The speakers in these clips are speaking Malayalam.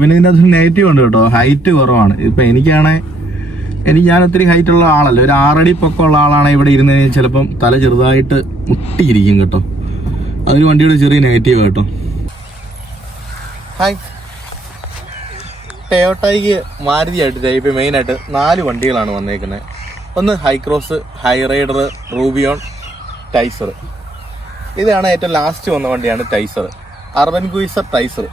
പിന്നെ ഇതിൻ്റെ അകത്ത് നെഗറ്റീവ് ഉണ്ട് കേട്ടോ, ഹൈറ്റ് കുറവാണ്. ഇപ്പം ഞാൻ ഒത്തിരി ഹൈറ്റ് ഉള്ള ആളല്ല, ഒരു 6 അടി പൊക്കമുള്ള ആളാണ് ഇവിടെ ഇരുന്ന് കഴിഞ്ഞാൽ ചിലപ്പം തല ചെറുതായിട്ട് മുട്ടിയിരിക്കും കേട്ടോ. അതൊരു വണ്ടിയുടെ ചെറിയ നെഗറ്റീവ് കേട്ടോ. ഹായ്, ടൊയോട്ടയ്ക്ക് മാരുതിയായിട്ട് ഇപ്പം മെയിനായിട്ട് 4 വണ്ടികളാണ് വന്നേക്കുന്നത്. ഒന്ന് ഹൈക്രോസ്, ഹൈ റൈഡർ, റൂബിയോൺ, ടൈസർ. ഇതാണ് ഏറ്റവും ലാസ്റ്റ് വന്ന വണ്ടിയാണ് ടൈസർ, അർബൻ ക്രൂയിസർ ടൈസർ.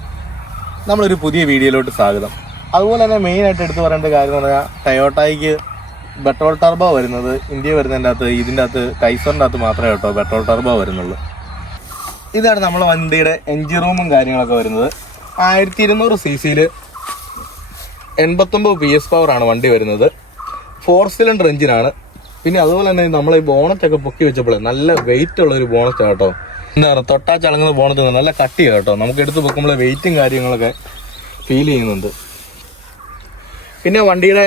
നമ്മളൊരു പുതിയ വീഡിയോയിലോട്ട് സ്വാഗതം. അതുപോലെ തന്നെ മെയിനായിട്ട് എടുത്തു പറയേണ്ട കാര്യം എന്ന് പറഞ്ഞാൽ ടൊയോട്ടയ്ക്ക് പെട്രോൾ ടർബോ വരുന്നത് ഇന്ത്യ വരുന്നതിൻ്റെ അകത്ത് ഇതിൻ്റെ അകത്ത് ടൈസറിൻ്റെ അകത്ത് മാത്രമേ കേട്ടോ പെട്രോൾ ടർബോ വരുന്നുള്ളൂ. ഇതാണ് നമ്മളെ വണ്ടിയുടെ എൻജിൻ റൂമും കാര്യങ്ങളൊക്കെ വരുന്നത്. 1200 cc 89 PS പവറാണ് വണ്ടി വരുന്നത്. 4 സിലിണ്ടർ എഞ്ചിനാണ്. പിന്നെ അതുപോലെ തന്നെ നമ്മൾ ഈ ബോണറ്റൊക്കെ പൊക്കി വെച്ചപ്പോൾ നല്ല വെയിറ്റ് ഉള്ളൊരു ബോണറ്റ് കേട്ടോ. എന്താ പറയുക, തൊട്ടാ ചളങ്ങുന്ന ബോണറ്റ് നല്ല കട്ടിയാണ് കേട്ടോ. നമുക്ക് എടുത്ത് പൊക്കുമ്പോൾ വെയിറ്റും കാര്യങ്ങളൊക്കെ ഫീൽ ചെയ്യുന്നുണ്ട്. പിന്നെ വണ്ടിയുടെ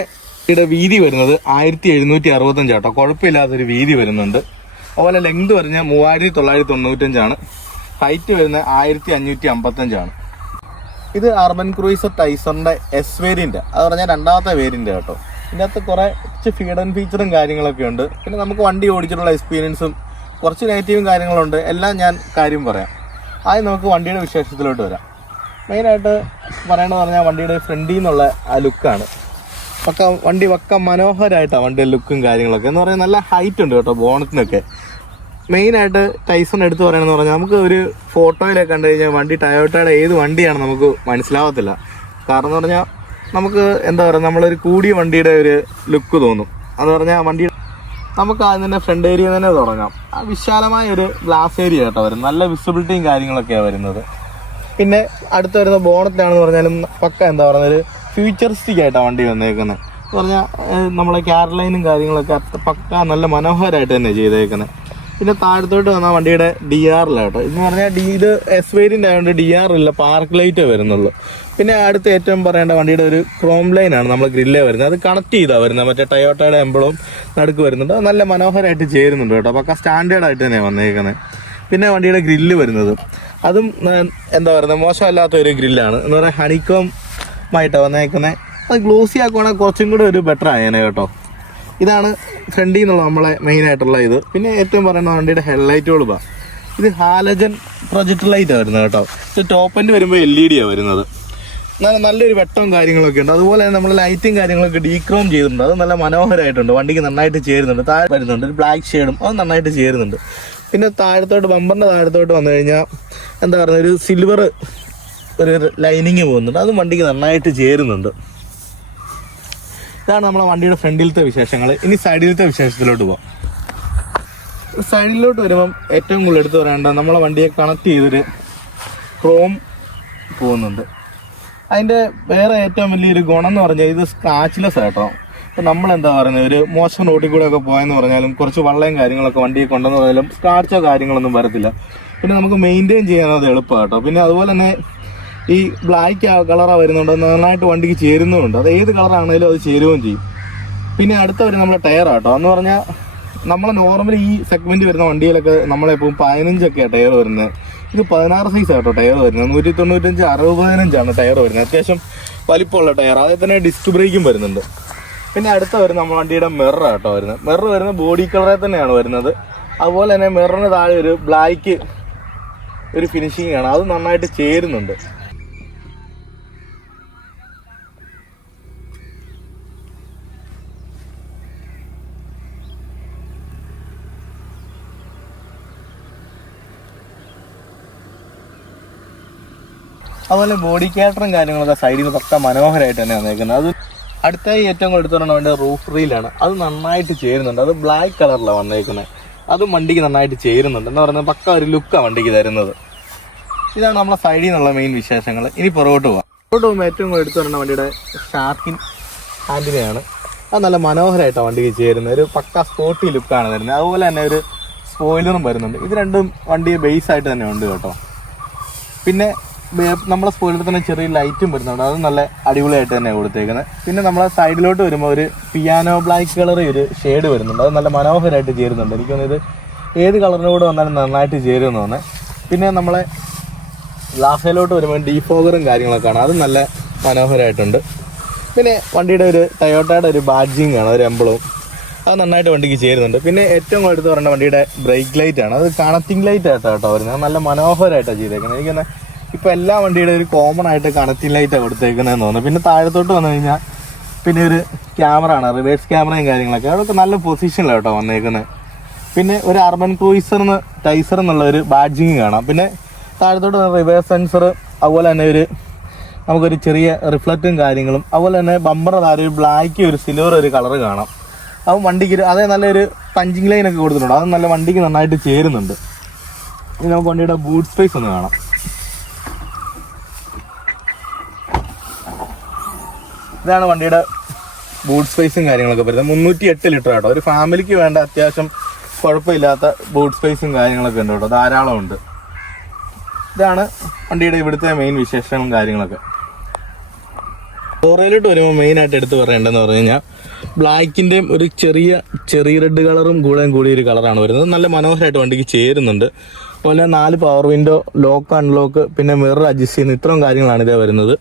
വീതി വരുന്നത് 1765 കേട്ടോ, കുഴപ്പമില്ലാത്തൊരു വീതി വരുന്നുണ്ട്. അതുപോലെ ലെങ്ത് വരുന്ന 3995, ഹൈറ്റ് വരുന്നത് 1555. ഇത് അർബൻ ക്രൂയിസർ ടൈസറിന്റെ എസ് വേരിയന്റ്, അത് പറഞ്ഞാൽ 2ാമത്തെ വേരിയന്റ് കേട്ടോ. ഇതിൻ്റെ അകത്ത് കുറച്ച് ഫീഡ് ആൻഡ് ഫീച്ചറും കാര്യങ്ങളൊക്കെ ഉണ്ട്. പിന്നെ നമുക്ക് വണ്ടി ഓടിച്ചിട്ടുള്ള എക്സ്പീരിയൻസും കുറച്ച് നെഗറ്റീവും കാര്യങ്ങളുണ്ട്. എല്ലാം ഞാൻ കാര്യം പറയാം. ആദ്യം നമുക്ക് വണ്ടിയുടെ വിശേഷത്തിലോട്ട് വരാം. മെയിനായിട്ട് പറയേണ്ടത് പറഞ്ഞാൽ വണ്ടിയുടെ ഫ്രണ്ടിൽ നിന്നുള്ള ആ ലുക്കാണ്. വണ്ടി മനോഹരമായിട്ടാണ് വണ്ടിയുടെ ലുക്കും കാര്യങ്ങളൊക്കെ. എന്ന് പറഞ്ഞാൽ നല്ല ഹൈറ്റ് ഉണ്ട് കേട്ടോ ബോണറ്റിനൊക്കെ. മെയിനായിട്ട് ടൈസൺ എടുത്ത് പറയണമെന്ന് പറഞ്ഞാൽ നമുക്ക് ഒരു ഫോട്ടോയിലൊക്കെ കണ്ടു കഴിഞ്ഞാൽ വണ്ടി ടൊയോട്ടയുടെ ഏത് വണ്ടിയാണ് നമുക്ക് മനസ്സിലാവത്തില്ല. കാരണം എന്ന് പറഞ്ഞാൽ നമുക്ക് എന്താ പറയുക, നമ്മളൊരു കൂടിയ വണ്ടിയുടെ ഒരു ലുക്ക് തോന്നും. എന്ന് പറഞ്ഞാൽ വണ്ടി നമുക്ക് ആദ്യം തന്നെ ഫ്രണ്ട് ഏരിയ തന്നെ തുടങ്ങാം. ആ വിശാലമായ ഒരു ഗ്ലാസ് ഏരിയ കേട്ടോ വരും, നല്ല വിസിബിലിറ്റിയും കാര്യങ്ങളൊക്കെയാണ് വരുന്നത്. പിന്നെ അടുത്ത് വരുന്ന ബോണറ്റാണെന്ന് പറഞ്ഞാലും പക്ക എന്താ പറയുക, ഒരു ഫ്യൂച്ചറിസ്റ്റിക് ആയിട്ടാണ് വണ്ടി വന്നേക്കുന്നത്. എന്ന് പറഞ്ഞാൽ നമ്മളെ ക്യാരലൈനും കാര്യങ്ങളൊക്കെ പക്ക നല്ല മനോഹരമായിട്ട് തന്നെ ചെയ്തേക്കുന്നത്. പിന്നെ താഴത്തോട്ട് വന്നാൽ വണ്ടിയുടെ DR കേട്ടോ. ഇതെന്ന് പറഞ്ഞാൽ ഇത് എസ് വേരിയൻ്റ് ആയതുകൊണ്ട് DR ഇല്ല, പാർക്ക് ലൈറ്റേ വരുന്നുള്ളൂ. പിന്നെ അടുത്ത് ഏറ്റവും പറയേണ്ട വണ്ടിയുടെ ഒരു ക്രോം ലൈനാണ് നമ്മൾ ഗ്രില്ലേ വരുന്നത്. അത് കണക്ട് ചെയ്താൽ വരുന്നത്, മറ്റേ ടൊയോട്ടയുടെ എംബ്ലവും നടുക്ക് വരുന്നുണ്ട്. അത് നല്ല മനോഹരമായിട്ട് ചേരുന്നുണ്ട് കേട്ടോ, പക്ക സ്റ്റാൻഡേർഡ് ആയിട്ട് തന്നെയാണ് വന്നേക്കുന്നത്. പിന്നെ വണ്ടിയുടെ ഗ്രില്ല് വരുന്നത് അതും എന്താ പറയുന്നത്, മോശമല്ലാത്ത ഒരു ഗ്രില്ലാണ്. എന്ന് പറഞ്ഞാൽ ഹണിക്കോമായിട്ടാണ് വന്നേക്കുന്നത്. അത് ഗ്ലോസി ആക്കുവാണെങ്കിൽ കുറച്ചും കൂടെ ഒരു ബെറ്റർ ആയേനെ കേട്ടോ. ഇതാണ് ഫ്രണ്ടിൽ നിന്നുള്ള നമ്മളെ മെയിനായിട്ടുള്ള ഇത്. പിന്നെ ഏറ്റവും പറയുന്ന വണ്ടിയുടെ ഹെഡ്ലൈറ്റുകൾ ഇത് ഹാലജൻ പ്രൊജക്ടർ ലൈറ്റാണ് വരുന്നത് കേട്ടോ. ഇത് ടോപ്പ് എൻഡ് വരുമ്പോൾ LED ആണ് വരുന്നത്. നല്ലൊരു വെട്ടവും കാര്യങ്ങളൊക്കെ ഉണ്ട്. അതുപോലെ തന്നെ നമ്മൾ ലൈറ്റും കാര്യങ്ങളൊക്കെ ഡീക്രോം ചെയ്തിട്ടുണ്ട്. അത് നല്ല മനോഹരമായിട്ടുണ്ട്, വണ്ടിക്ക് നന്നായിട്ട് ചേരുന്നുണ്ട്. താഴെ വരുന്നുണ്ട് ഒരു ബ്ലാക്ക് ഷെയ്ഡും, അത് നന്നായിട്ട് ചേരുന്നുണ്ട്. പിന്നെ താഴത്തോട്ട് ബമ്പറിൻ്റെ താഴത്തോട്ട് വന്നു കഴിഞ്ഞാൽ എന്താ പറയുക, ഒരു സിൽവർ ഒരു ലൈനിങ് പോകുന്നുണ്ട്, അതും വണ്ടിക്ക് നന്നായിട്ട് ചേരുന്നുണ്ട്. ഇതാണ് നമ്മളെ വണ്ടിയുടെ ഫ്രണ്ടിലത്തെ വിശേഷങ്ങൾ. ഇനി സൈഡിലത്തെ വിശേഷത്തിലോട്ട് പോവാം. സൈഡിലോട്ട് വരുമ്പം ഏറ്റവും കൂടുതൽ എടുത്ത് പറയേണ്ട, നമ്മളെ വണ്ടിയെ കണക്ട് ചെയ്തൊരു ക്രോം പോകുന്നുണ്ട്. അതിൻ്റെ വേറെ ഏറ്റവും വലിയൊരു ഗുണം എന്ന് പറഞ്ഞാൽ ഇത് സ്ക്രാച്ച്ലെസ് ആയിട്ടോ. ഇപ്പം നമ്മളെന്താ പറയുന്നത്, ഒരു മോശം റോഡിൽ കൂടെ ഒക്കെ പോയെന്ന് പറഞ്ഞാലും കുറച്ച് വള്ളയും കാര്യങ്ങളൊക്കെ വണ്ടിയെ കൊണ്ടെന്ന് പറഞ്ഞാലും സ്ക്രാച്ചോ കാര്യങ്ങളൊന്നും വരത്തില്ല. പിന്നെ നമുക്ക് മെയിൻറ്റെയിൻ ചെയ്യാനത് എളുപ്പമാണ് കേട്ടോ. പിന്നെ അതുപോലെ തന്നെ ഈ ബ്ലാക്ക് കളറാണ് വരുന്നുണ്ട്, നന്നായിട്ട് വണ്ടിക്ക് ചേരുന്നുമുണ്ട്. അത് ഏത് കളറാണെങ്കിലും അത് ചേരുകയും ചെയ്യും. പിന്നെ അടുത്ത വരും നമ്മുടെ ടയറാണ് കേട്ടോ. എന്ന് പറഞ്ഞാൽ നമ്മൾ നോർമലി ഈ സെഗ്മെൻറ്റ് വരുന്ന വണ്ടിയിലൊക്കെ നമ്മളെപ്പോഴും 15 ടയർ വരുന്നത്. ഇത് 16 സൈസ് ആട്ടോ ടയർ വരുന്നത്. 195 65 ടയർ വരുന്നത്. അത്യാവശ്യം വലിപ്പമുള്ള ടയർ. അതേ തന്നെ ഡിസ്ക് ബ്രേക്കും വരുന്നുണ്ട്. പിന്നെ അടുത്ത വരുന്ന നമ്മുടെ വണ്ടിയുടെ മിറർ ആട്ടോ വരുന്നത്. മിറർ വരുന്നത് ബോഡി കളറിൽ തന്നെയാണ് വരുന്നത്. അതുപോലെ തന്നെ മിററിന് താഴെ ഒരു ബ്ലാക്ക് ഒരു ഫിനിഷിംഗ് ആണ്, അത് നന്നായിട്ട് ചേരുന്നുണ്ട്. അതുപോലെ ബോഡി ക്യാറ്ററും കാര്യങ്ങളൊക്കെ സൈഡിൽ നിന്ന് പക്ക മനോഹരമായിട്ട് തന്നെ വന്നേക്കുന്നത്. അത് അടുത്തായി ഏറ്റവും കൂടുതൽ എടുത്തോണ്ട് വേണ്ട റൂഫ് റീലാണ്, അത് നന്നായിട്ട് ചേരുന്നുണ്ട്. അത് ബ്ലാക്ക് കളറിലാണ് വന്നേക്കുന്നത്. അതും വണ്ടിക്ക് നന്നായിട്ട് ചേരുന്നുണ്ട്. എന്ന് പറയുന്നത് പക്ക ഒരു ലുക്കാണ് വണ്ടിക്ക് തരുന്നത്. ഇതാണ് നമ്മളെ സൈഡിൽ നിന്നുള്ള മെയിൻ വിശേഷങ്ങൾ. ഇനി പുറകോട്ട് പോകാം. പുറകോട്ട് പോകുമ്പോൾ ഏറ്റവും കൂടുതൽ എടുത്തു പറയുന്ന വണ്ടിയുടെ ഷാർക്കിൻ ആൻറ്റിനയാണ്. അത് നല്ല മനോഹരമായിട്ടാണ് വണ്ടിക്ക് ചേരുന്നത്. ഒരു പക്ക സ്പോർട്ടി ലുക്കാണ് വരുന്നത്. അതുപോലെ തന്നെ ഒരു സ്പോയിലറും വരുന്നുണ്ട്. ഇത് രണ്ടും വണ്ടി ബേസ് ആയിട്ട് തന്നെ ഉണ്ട് കേട്ടോ. പിന്നെ നമ്മളെ സ്പോയിലർ തന്നെ ചെറിയ ലൈറ്റും വരുന്നുണ്ട്, അത് നല്ല അടിപൊളിയായിട്ട് തന്നെയാണ് കൊടുത്തേക്കുന്നത്. പിന്നെ നമ്മളെ സൈഡിലോട്ട് വരുമ്പോൾ ഒരു പിയാനോ ബ്ലാക്ക് കളർ ഒരു ഷെയ്ഡ് വരുന്നുണ്ട്, അത് നല്ല മനോഹരമായിട്ട് ചേരുന്നുണ്ട്. എനിക്ക് തോന്നുന്നത് ഏത് കളറിനോട് വന്നാലും നന്നായിട്ട് ചേരുമെന്ന് തോന്നുന്നത്. പിന്നെ നമ്മളെ ഗ്ലാസയിലോട്ട് വരുമ്പോൾ ഡീഫോഗറും കാര്യങ്ങളൊക്കെ ആണ്, അത് നല്ല മനോഹരമായിട്ടുണ്ട്. പിന്നെ വണ്ടിയുടെ ഒരു ടൊയോട്ടയുടെ ഒരു ബാഡ്ജിങ് ആണ്, ഒരു എംബ്ലവും, അത് നന്നായിട്ട് വണ്ടിക്ക് ചേരുന്നുണ്ട്. പിന്നെ ഏറ്റവും എടുത്ത് പറയേണ്ട വണ്ടിയുടെ ബ്രേക്ക് ലൈറ്റ് ആണ്. അത് കണക്റ്റിംഗ് ലൈറ്റ് ആയിട്ടാണ് കേട്ടോ വരുന്നത്. നല്ല മനോഹരമായിട്ടാണ് ചെയ്തേക്കുന്നത്. എനിക്കെന്നാൽ ഇപ്പോൾ എല്ലാ വണ്ടിയുടെ ഒരു കോമൺ ആയിട്ട് കണക്റ്റിംഗ് ലൈറ്റാണ് കൊടുത്തേക്കുന്നതെന്ന് തോന്നുന്നു. പിന്നെ താഴത്തോട്ട് വന്നു കഴിഞ്ഞാൽ പിന്നെ ഒരു ക്യാമറ ആണ്, റിവേഴ്സ് ക്യാമറയും കാര്യങ്ങളൊക്കെ. അതൊക്കെ നല്ല പൊസിഷനിലാണ് കേട്ടോ വന്നേക്കുന്നത്. പിന്നെ ഒരു അർബൻ ക്രൂയിസറിന് ടൈസർ എന്നുള്ള ഒരു ബാഡ്ജിങ് കാണാം. പിന്നെ താഴത്തോട്ട് റിവേഴ്സ് സെൻസർ, അതുപോലെ തന്നെ നമുക്കൊരു ചെറിയ റിഫ്ലക്റ്റും കാര്യങ്ങളും, അതുപോലെ തന്നെ ബമ്പർ ഒരു ബ്ലാക്ക് ഒരു സിൽവർ ഒരു കളർ കാണാം. അത് വണ്ടിക്ക് അതേ നല്ലൊരു പഞ്ചിങ് ലൈനൊക്കെ കൊടുത്തിട്ടുണ്ട്. അത് നല്ല വണ്ടിക്ക് നന്നായിട്ട് ചേരുന്നുണ്ട്. ഇനി നമുക്ക് വണ്ടിയുടെ ബൂട്ട് സ്പേസ് ഒന്ന് കാണാം. ഇതാണ് വണ്ടിയുടെ ബൂട്ട് സ്പേസും കാര്യങ്ങളൊക്കെ വരുന്നത്. 308 ലിറ്റർ കേട്ടോ. ഒരു ഫാമിലിക്ക് വേണ്ട അത്യാവശ്യം കുഴപ്പമില്ലാത്ത ബൂട്ട് സ്പേസും കാര്യങ്ങളൊക്കെ ഉണ്ട് കേട്ടോ, ധാരാളം ഉണ്ട്. ഇതാണ് വണ്ടിയുടെ ഇവിടുത്തെ മെയിൻ വിശേഷങ്ങളും കാര്യങ്ങളൊക്കെ. ഓറയിലോട്ട് വരുമ്പോൾ മെയിനായിട്ട് എടുത്ത് പറയേണ്ടതെന്ന് പറഞ്ഞു കഴിഞ്ഞാൽ ബ്ലാക്കിൻ്റെയും ഒരു ചെറിയ റെഡ് കളറും കൂടിയൊരു കളറാണ് വരുന്നത്. നല്ല മനോഹരമായിട്ട് വണ്ടിക്ക് ചേരുന്നുണ്ട്. അതുപോലെ 4 പവർ വിൻഡോ, ലോക്ക് അൺലോക്ക്, പിന്നെ മിറർ അഡ്ജസ്റ്റ് ചെയ്യുന്ന ഇത്രയും കാര്യങ്ങളാണ് ഇതേ വരുന്നത്.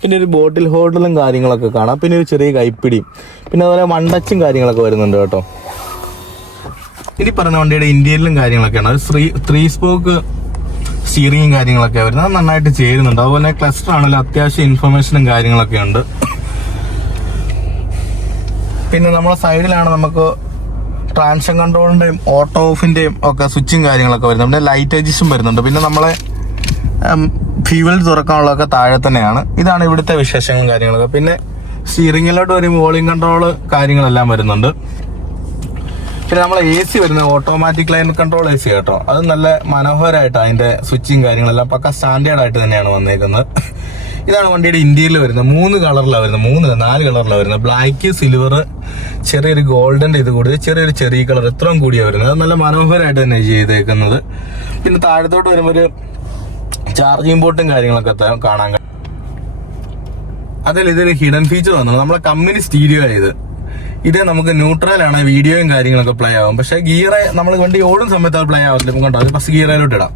പിന്നെ ഒരു ബോട്ടിൽ ഹോൾഡറും കാര്യങ്ങളൊക്കെ കാണാം. പിന്നെ ഒരു ചെറിയ കൈപ്പിടിയും, പിന്നെ അതുപോലെ വണ്ടച്ചും കാര്യങ്ങളൊക്കെ വരുന്നുണ്ട് കേട്ടോ. ഇനി പറഞ്ഞ വണ്ടിയുടെ ഇന്റീരിയലും കാര്യങ്ങളൊക്കെയാണ്. ഒരു 3 സ്പോക്ക് സ്റ്റീറിങ്ങും കാര്യങ്ങളൊക്കെ വരുന്നത്. അത് നന്നായിട്ട് ചേരുന്നുണ്ട്. അതുപോലെ ക്ലസ്റ്റർ ആണെങ്കിലും അത്യാവശ്യം ഇൻഫർമേഷനും കാര്യങ്ങളൊക്കെ ഉണ്ട്. പിന്നെ നമ്മളെ സൈഡിലാണ് നമുക്ക് ട്രാൻഷൻ കൺട്രോളിന്റെയും ഓട്ടോ ഓഫിന്റെയും ഒക്കെ സ്വിച്ചും കാര്യങ്ങളൊക്കെ വരുന്നുണ്ട്. ലൈറ്റ് അഡ്ജസ്റ്റും വരുന്നുണ്ട്. പിന്നെ നമ്മളെ ഫ്യൂവൽ തുറക്കാനുള്ളതൊക്കെ താഴെ തന്നെയാണ്. ഇതാണ് ഇവിടുത്തെ വിശേഷങ്ങളും കാര്യങ്ങളൊക്കെ. പിന്നെ സ്റ്റിയറിംഗിലോട്ട് ഒരു വോളിയം കൺട്രോൾ കാര്യങ്ങളെല്ലാം വരുന്നുണ്ട്. പിന്നെ നമ്മളെ AC വരുന്നത് ഓട്ടോമാറ്റിക് ലൈൻ കൺട്രോൾ AC കേട്ടോ. അത് നല്ല മനോഹരമായിട്ട് അതിന്റെ സ്വിച്ചും കാര്യങ്ങളെല്ലാം പക്ക സ്റ്റാൻഡേർഡ് ആയിട്ട് തന്നെയാണ് വന്നേക്കുന്നത്. ഇതാണ് വണ്ടിയുടെ ഇന്ത്യയിൽ വരുന്നത്. 3 കളറിലാണ് വരുന്നത്, 4 കളറിലാണ് വരുന്നത്. ബ്ലാക്ക്, സിൽവർ, ചെറിയൊരു ഗോൾഡന്റെ ഇത് കൂടി, ചെറിയ കളർ, ഇത്രയും കൂടിയാണ് വരുന്നത്. അത് നല്ല മനോഹരമായിട്ട് തന്നെ ചെയ്തേക്കുന്നത്. പിന്നെ താഴത്തോട്ട് വരുമ്പോൾ ഒരു ചാർജിങ് പോർട്ടും കാര്യങ്ങളൊക്കെ കാണാൻ. അതിൽ ഇതൊരു ഹിഡൻ ഫീച്ചർ വന്നത് നമ്മളെ കമ്പനി സ്റ്റീരിയോ ആയത്. ഇത് നമുക്ക് ന്യൂട്രലാണ്, വീഡിയോയും കാര്യങ്ങളൊക്കെ പ്ലേ ആവും. പക്ഷെ ഗിയർ നമ്മൾ വണ്ടി ഓടുന്ന സമയത്ത് അത് പ്ലേ ആവത്തില്ല. കണ്ടോ, അത് ഫസ്റ്റ് ഗിയറിലോട്ട് ഇടാം.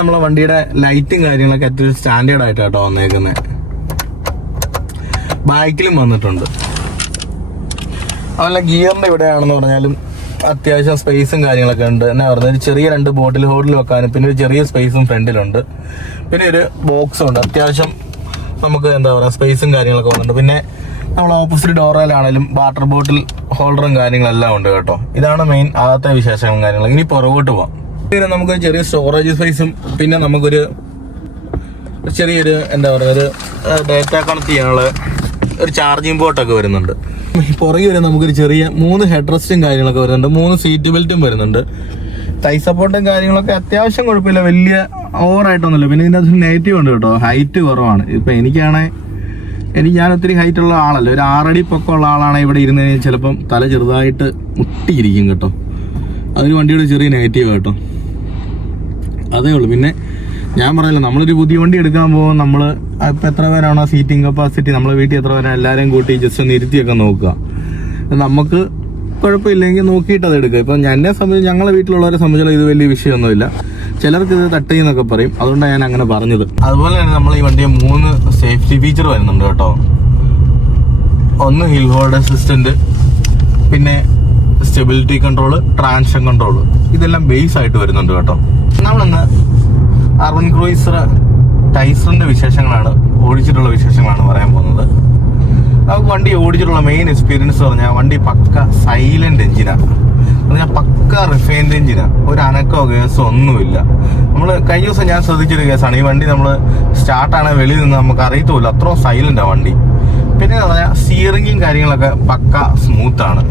നമ്മളെ വണ്ടിയുടെ ലൈറ്റും കാര്യങ്ങളൊക്കെ ഏറ്റവും സ്റ്റാൻഡേർഡ് ആയിട്ട് കേട്ടോ വന്നേക്കുന്നത്. ബാക്കിലും വന്നിട്ടുണ്ട്. അതുപോലെ ഗിയറിന്റെ ഇവിടെയാണെന്ന് പറഞ്ഞാലും അത്യാവശ്യം സ്പേസും കാര്യങ്ങളൊക്കെ ഉണ്ട്. എന്നാ പറഞ്ഞാൽ ഒരു ചെറിയ 2 ബോട്ടിൽ ഹോൾഡിൽ വെക്കാനും പിന്നെ ഒരു ചെറിയ സ്പേസും ഫ്രണ്ടിലുണ്ട്. പിന്നെ ഒരു ബോക്സും ഉണ്ട്. അത്യാവശ്യം നമുക്ക് എന്താ പറയുക സ്പേസും കാര്യങ്ങളൊക്കെ വന്നിട്ടുണ്ട്. പിന്നെ നമ്മൾ ഓപ്പോസിറ്റ് ഡോറിലാണെങ്കിലും വാട്ടർ ബോട്ടിൽ ഹോൾഡറും കാര്യങ്ങളെല്ലാം ഉണ്ട് കേട്ടോ. ഇതാണ് മെയിൻ ആദ്യത്തെ വിശേഷങ്ങളും കാര്യങ്ങളും. ഇനി പുറകോട്ട് പോവാം. പിന്നെ നമുക്കൊരു ചെറിയ സ്റ്റോറേജ് സ്പേസും പിന്നെ നമുക്കൊരു ചെറിയൊരു എന്താ പറയുക ഒരു ഡേറ്റ കണക്ട് ചെയ്യാനുള്ള ഒരു ചാർജിങ് പോർട്ടൊക്കെ വരുന്നുണ്ട്. പുറകെ വരെ നമുക്കൊരു ചെറിയ 3 ഹെഡ് റെസ്റ്റും കാര്യങ്ങളൊക്കെ വരുന്നുണ്ട്. 3 സീറ്റ് ബെൽറ്റും വരുന്നുണ്ട്. തൈ സപ്പോർട്ടും കാര്യങ്ങളൊക്കെ അത്യാവശ്യം കുഴപ്പമില്ല, വലിയ ഓവറായിട്ടൊന്നുമില്ല. പിന്നെ ഇതിൻ്റെ അത് നെഗറ്റീവ് ഉണ്ട് കേട്ടോ, ഹൈറ്റ് കുറവാണ്. ഇപ്പം ഞാൻ ഒത്തിരി ഹൈറ്റ് ഉള്ള ആളല്ല, ഒരു 6 അടി പൊക്കമുള്ള ആളാണ് ഇവിടെ ഇരുന്ന് കഴിഞ്ഞാൽ ചിലപ്പം തല ചെറുതായിട്ട് മുട്ടിയിരിക്കും കേട്ടോ. അതിന് വണ്ടിയുടെ ചെറിയ നെഗറ്റീവ് കേട്ടോ, അതേ ഉള്ളൂ. പിന്നെ ഞാൻ പറയല്ലോ, നമ്മളൊരു പുതിയ വണ്ടി എടുക്കാൻ പോകുമ്പോൾ നമ്മൾ ഇപ്പം എത്ര പേരാണോ സീറ്റിംഗ് കപ്പാസിറ്റി, നമ്മളെ വീട്ടിൽ എത്ര പേരാണ് എല്ലാവരെയും കൂട്ടി ജസ്റ്റ് ഒന്ന് ഇരുത്തിയൊക്കെ നോക്കുക. നമുക്ക് കുഴപ്പമില്ലെങ്കിൽ നോക്കിയിട്ട് അത് എടുക്കുക. ഇപ്പം എന്നെ സംബന്ധിച്ച് ഞങ്ങളെ വീട്ടിലുള്ളവരെ സംബന്ധിച്ചുള്ള ഇത് വലിയ വിഷയമൊന്നുമില്ല. ചിലർക്ക് ഇത് തട്ടിയെന്നൊക്കെ പറയും, അതുകൊണ്ടാണ് ഞാൻ അങ്ങനെ പറഞ്ഞത്. അതുപോലെ തന്നെ നമ്മൾ ഈ വണ്ടിയെ 3 സേഫ്റ്റി ഫീച്ചർ വരുന്നുണ്ട് കേട്ടോ. ഒന്ന് ഹിൽ ഹോൾഡ് അസിസ്റ്റന്റ്, പിന്നെ സ്റ്റെബിലിറ്റി കൺട്രോൾ, ട്രാൻഷൻ കൺട്രോൾ, ഇതെല്ലാം ബേസ് ആയിട്ട് വരുന്നുണ്ട് കേട്ടോ. നമ്മളിന്ന് അർബൻ ക്രൂയിസർ ടൈസറിന്റെ വിശേഷങ്ങളാണ്, ഓടിച്ചിട്ടുള്ള വിശേഷങ്ങളാണ് പറയാൻ പോകുന്നത്. നമുക്ക് വണ്ടി ഓടിച്ചിട്ടുള്ള മെയിൻ എക്സ്പീരിയൻസ് പറഞ്ഞാൽ വണ്ടി പക്ക സൈലന്റ് എഞ്ചിനാണ്. പറഞ്ഞാൽ പക്ക റിഫൈൻഡ് എഞ്ചിനാണ്. ഒരു അനക്കോ കേസോ ഒന്നുമില്ല. നമ്മൾ കഴിഞ്ഞ ദിവസം ഞാൻ ശ്രദ്ധിച്ചൊരു കേസാണ്, ഈ വണ്ടി നമ്മൾ സ്റ്റാർട്ടാണ് വെളിയിൽ നിന്ന് നമുക്ക് അറിയത്തുമില്ല, അത്രയും സൈലന്റാണ് വണ്ടി. പിന്നെ പറഞ്ഞാൽ സ്റ്റിയറിങ്ങും കാര്യങ്ങളൊക്കെ പക്ക സ്മൂത്താണ്.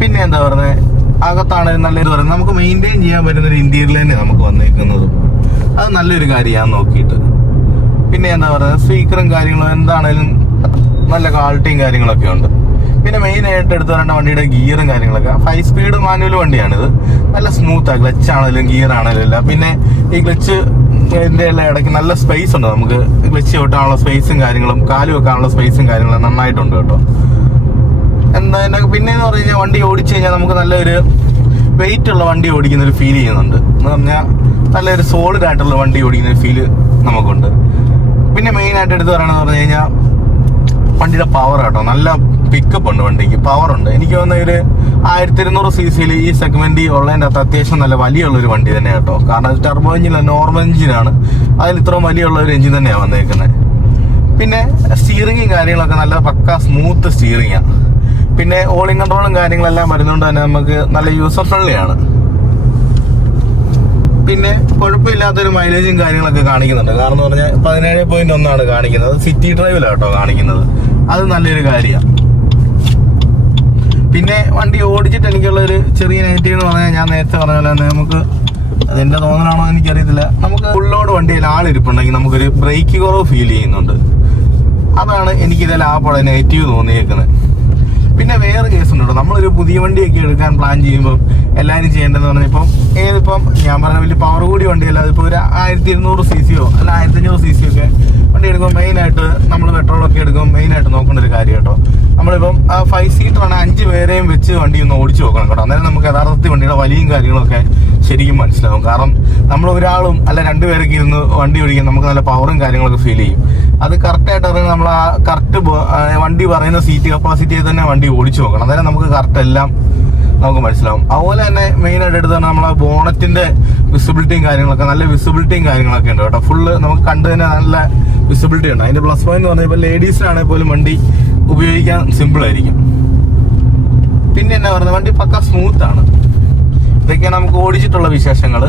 പിന്നെ എന്താ പറയുന്നത്, അകത്താണ് നല്ലൊരു പറയുന്നത് നമുക്ക് മെയിൻറ്റെയിൻ ചെയ്യാൻ പറ്റുന്നൊരു ഇന്റീരിയർ തന്നെ നമുക്ക് വന്നേക്കുന്നത്. അത് നല്ലൊരു കാര്യമാണ് നോക്കിയിട്ട്. പിന്നെ എന്താ പറയുക, സ്പീക്കറും കാര്യങ്ങളും എന്താണേലും നല്ല ക്വാളിറ്റിയും കാര്യങ്ങളൊക്കെ ഉണ്ട്. പിന്നെ മെയിൻ ആയിട്ട് എടുത്തു പറയേണ്ട വണ്ടിയുടെ ഗിയറും കാര്യങ്ങളൊക്കെ 5 സ്പീഡ് മാനുവൽ വണ്ടിയാണിത്. നല്ല സ്മൂത്താണ്, ക്ലച്ച് ആണെങ്കിലും ഗിയർ ആണെങ്കിലും എല്ലാം. പിന്നെ ഈ ക്ലച്ച് ഇതിന്റെ എല്ലാം ഇടയ്ക്ക് നല്ല സ്പേസ് ഉണ്ട്, നമുക്ക് ക്ലച്ച് വെട്ടാനുള്ള സ്പേസും കാര്യങ്ങളും കാല് വെക്കാനുള്ള സ്പേസും കാര്യങ്ങളും നന്നായിട്ടുണ്ട് കേട്ടോ. എന്താ പിന്നെന്ന് പറഞ്ഞു കഴിഞ്ഞാൽ വണ്ടി ഓടിച്ചു കഴിഞ്ഞാൽ നമുക്ക് നല്ലൊരു വെയിറ്റ് ഉള്ള വണ്ടി ഓടിക്കുന്ന ഒരു ഫീൽ ചെയ്യുന്നുണ്ട്. എന്ന് പറഞ്ഞാൽ നല്ലൊരു സോളിഡ് ആയിട്ടുള്ള വണ്ടി ഓടിക്കുന്ന ഒരു ഫീല് നമുക്കുണ്ട്. പിന്നെ മെയിൻ ആയിട്ട് എടുത്ത് പറയണമെന്ന് പറഞ്ഞു കഴിഞ്ഞാൽ വണ്ടിയുടെ പവർ കേട്ടോ. നല്ല പിക്കപ്പ് ഉണ്ട് വണ്ടിക്ക്, പവർ ഉണ്ട്. എനിക്ക് തോന്നുന്ന ഒരു 1200 cc ഈ സെഗ്മെന്റ് ഉള്ളതിൻ്റെ അകത്ത് അത്യാവശ്യം നല്ല വലിയുള്ളൊരു വണ്ടി തന്നെ കേട്ടോ. കാരണം ടർബോ എഞ്ചിനല്ല, നോർമൽ എഞ്ചിനാണ്. അതിൽ ഇത്രയും വലിയുള്ള ഒരു എഞ്ചിൻ തന്നെയാണ് വന്നേക്കുന്നത്. പിന്നെ സ്റ്റിയറിംഗും കാര്യങ്ങളൊക്കെ നല്ല പക്ക സ്മൂത്ത് സ്റ്റിയറിംഗാണ്. പിന്നെ ഓളിംഗ് കൺട്രോളും കാര്യങ്ങളെല്ലാം വരുന്നതുകൊണ്ട് തന്നെ നമുക്ക് നല്ല യൂസർ ഫ്രണ്ട്ലി ആണ്. പിന്നെ കുഴപ്പമില്ലാത്തൊരു മൈലേജും കാര്യങ്ങളൊക്കെ കാണിക്കുന്നുണ്ട്. കാരണം എന്ന് പറഞ്ഞാൽ 17.1 കാണിക്കുന്നത്. സിറ്റി ഡ്രൈവിലാണ് കേട്ടോ കാണിക്കുന്നത്. അത് നല്ലൊരു കാര്യമാണ്. പിന്നെ വണ്ടി ഓടിച്ചിട്ട് എനിക്കുള്ള ഒരു ചെറിയ നെഗറ്റീവ് എന്ന് പറഞ്ഞാൽ ഞാൻ നേരത്തെ പറഞ്ഞ പോലെ തന്നെ നമുക്ക് അതെന്റെ തോന്നലാണോ എനിക്കറിയത്തില്ല, നമുക്ക് ഫുള്ളോട് വണ്ടിയിൽ ആളിരിപ്പുണ്ടെങ്കിൽ നമുക്കൊരു ബ്രേക്ക് കുറവ് ഫീൽ ചെയ്യുന്നുണ്ട്. അതാണ് എനിക്കിതിൽ ആകെ നെഗറ്റീവ് തോന്നിയേക്കുന്നത്. പിന്നെ വേറെ കേസുണ്ട്. നമ്മളൊരു പുതിയ വണ്ടിയൊക്കെ എടുക്കാൻ പ്ലാൻ ചെയ്യുമ്പോൾ എല്ലാവരും ചെയ്യേണ്ടതെന്ന് പറഞ്ഞാൽ ഇപ്പം ഞാൻ പറഞ്ഞ വലിയ പവർ കൂടി വണ്ടിയല്ല, അതിപ്പോൾ ഒരു 1200 cc അല്ല 1500 cc ഒക്കെ വണ്ടി എടുക്കുമ്പോൾ മെയിനായിട്ട് നമ്മൾ പെട്രോളൊക്കെ എടുക്കുമ്പോൾ മെയിനായിട്ട് നോക്കേണ്ട ഒരു കാര്യം കേട്ടോ. നമ്മളിപ്പം 5 സീറ്ററാണ്, 5 പേരെയും വെച്ച് വണ്ടി ഒന്ന് ഓടിച്ചു നോക്കണം കേട്ടോ. അന്നേരം നമുക്ക് യഥാർത്ഥത്തിൽ വണ്ടിയുടെ വലിയും കാര്യങ്ങളൊക്കെ ശരിക്കും മനസ്സിലാവും. കാരണം നമ്മൾ ഒരാളും അല്ല 2 പേരൊക്കെ ഇരുന്ന് വണ്ടി ഓടിക്കാൻ നമുക്ക് നല്ല പവറും കാര്യങ്ങളൊക്കെ ഫീൽ ചെയ്യും. അത് കറക്റ്റായിട്ട് അറിയാൻ നമ്മൾ ആ കറക്റ്റ് വണ്ടി പറയുന്ന സീറ്റ് കപ്പാസിറ്റിയിൽ തന്നെ വണ്ടി ഓടിച്ചു നോക്കണം. അന്നേരം നമുക്ക് കറക്റ്റ് എല്ലാം നമുക്ക് മനസ്സിലാവും. അതുപോലെ തന്നെ മെയിനായിട്ട് എടുത്താണ് നമ്മളെ ബോണറ്റിന്റെ വിസിബിലിറ്റിയും കാര്യങ്ങളൊക്കെ, നല്ല വിസിബിലിറ്റിയും കാര്യങ്ങളൊക്കെ ഉണ്ട് കേട്ടോ. ഫുള്ള് നമുക്ക് കണ്ടു തന്നെ നല്ല വിസിബിലിറ്റി ഉണ്ട്. അതിന്റെ പ്ലസ് പോയിന്റ് എന്ന് പറഞ്ഞാൽ ഇപ്പോൾ ലേഡീസിനാണെങ്കിൽ പോലും വണ്ടി ഉപയോഗിക്കാൻ സിമ്പിൾ ആയിരിക്കും. പിന്നെ എന്നാ പറയുന്നത്, വണ്ടി പക്ക സ്മൂത്ത് ആണ്. ഇതൊക്കെയാണ് നമുക്ക് ഓടിച്ചിട്ടുള്ള വിശേഷങ്ങൾ.